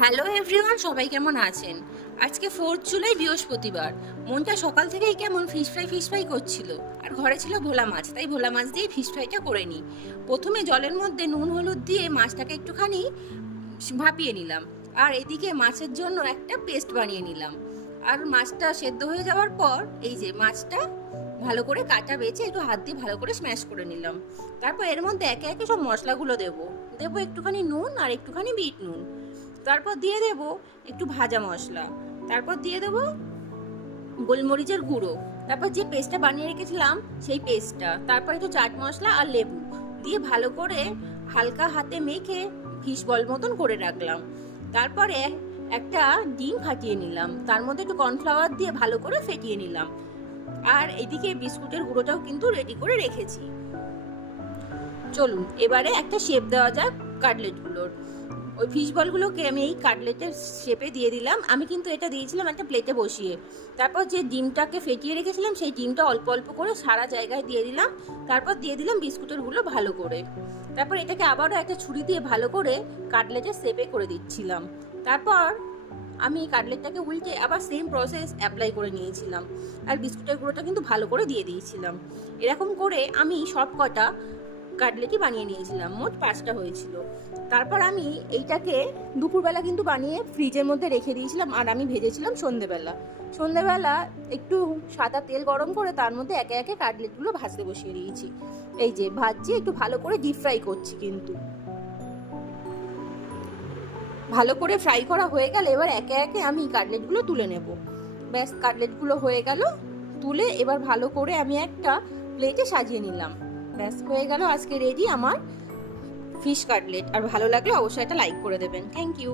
Hello everyone, সবাই কেমন আছেন? আজকে 4 জুলাই বৃহস্পতিবার। মনটা সকাল থেকেই কেমন ফিশ ফ্রাই করছিল। আর ঘরে ছিল ভোলা মাছ, তাই ভোলা মাছ দিয়ে ফিশ ফ্রাইটা করে নিই। প্রথমে জলের মধ্যে নুন হলুদ দিয়ে মাছটাকে একটুখানি ভাপিয়ে নিলাম। আর এদিকে মাছের জন্য একটা পেস্ট বানিয়ে নিলাম। আর মাছটা সেদ্ধ হয়ে যাওয়ার পর এই যে মাছটা ভালো করে কাটা বেছে একটু হাত দিয়ে ভালো করে স্ম্যাশ করে নিলাম। তারপর এর মধ্যে একে একে সব মশলাগুলো দেবো একটুখানি নুন আর একটুখানি বিট নুন। তারপর দিয়ে দেব একটু ভাজা মশলা। তারপর দিয়ে দেব গোলমরিচের গুঁড়ো। তারপর যে পেস্টটা বানিয়ে রেখেছিলাম সেই পেস্টটা, তারপর একটু চাট মশলা আর লেবু দিয়ে ভালো করে হালকা হাতে মেখে ফিশ বল মতন করে রাখলাম। তারপরে একটা ডিম ফাটিয়ে নিলাম, তার মধ্যে একটু কর্নফ্লাওয়ার দিয়ে ভালো করে ফেটিয়ে নিলাম। আর এদিকে বিস্কুটের গুঁড়োটাও কিন্তু রেডি করে রেখেছি। চলুন এবারে একটা শেপ দেওয়া যাক কাটলেটগুলোর। ওই ফিশ বলগুলোকে আমি এই কাটলেটের শেপে দিয়ে দিলাম। আমি কিন্তু এটা দিয়েছিলাম একটা প্লেটে বসিয়ে। তারপর যে ডিমটাকে ফেটিয়ে রেখেছিলাম সেই ডিমটা অল্প অল্প করে সারা জায়গায় দিয়ে দিলাম। তারপর দিয়ে দিলাম বিস্কুটের গুলো ভালো করে। তারপর এটাকে আবারও একটা ছুরি দিয়ে ভালো করে কাটলেটের শেপে করে দিচ্ছিলাম। তারপর আমি কাটলেটটাকে উল্টে আবার সেম প্রসেস অ্যাপ্লাই করে নিয়েছিলাম। আর বিস্কুটের গুঁড়োটা কিন্তু ভালো করে দিয়ে দিয়েছিলাম। এরকম করে আমি সব কটা কাটলেটই বানিয়ে নিয়েছিলাম, মোট 5টা হয়েছিল। তারপর আমি এইটাকে দুপুরবেলা কিন্তু বানিয়ে ফ্রিজের মধ্যে রেখে দিয়েছিলাম। আর আমি ভেজেছিলাম সন্ধেবেলা একটু সাদা তেল গরম করে তার মধ্যে একে একে কাটলেটগুলো ভাজতে বসিয়ে দিয়েছি। এই যে ভাজছি, একটু ভালো করে ডিপ ফ্রাই করছি। কিন্তু ভালো করে ফ্রাই করা হয়ে গেলে এবার একে একে আমি কাটলেটগুলো তুলে নেব। ব্যাস, কাটলেটগুলো হয়ে গেল তুলে। এবার ভালো করে আমি একটা প্লেটে সাজিয়ে নিলাম। ব্যাস হয়ে গেল আজকে রেডি আমার ফিশ কাটলেট। আর ভালো লাগলে অবশ্যই একটা লাইক করে দেবেন। Thank you.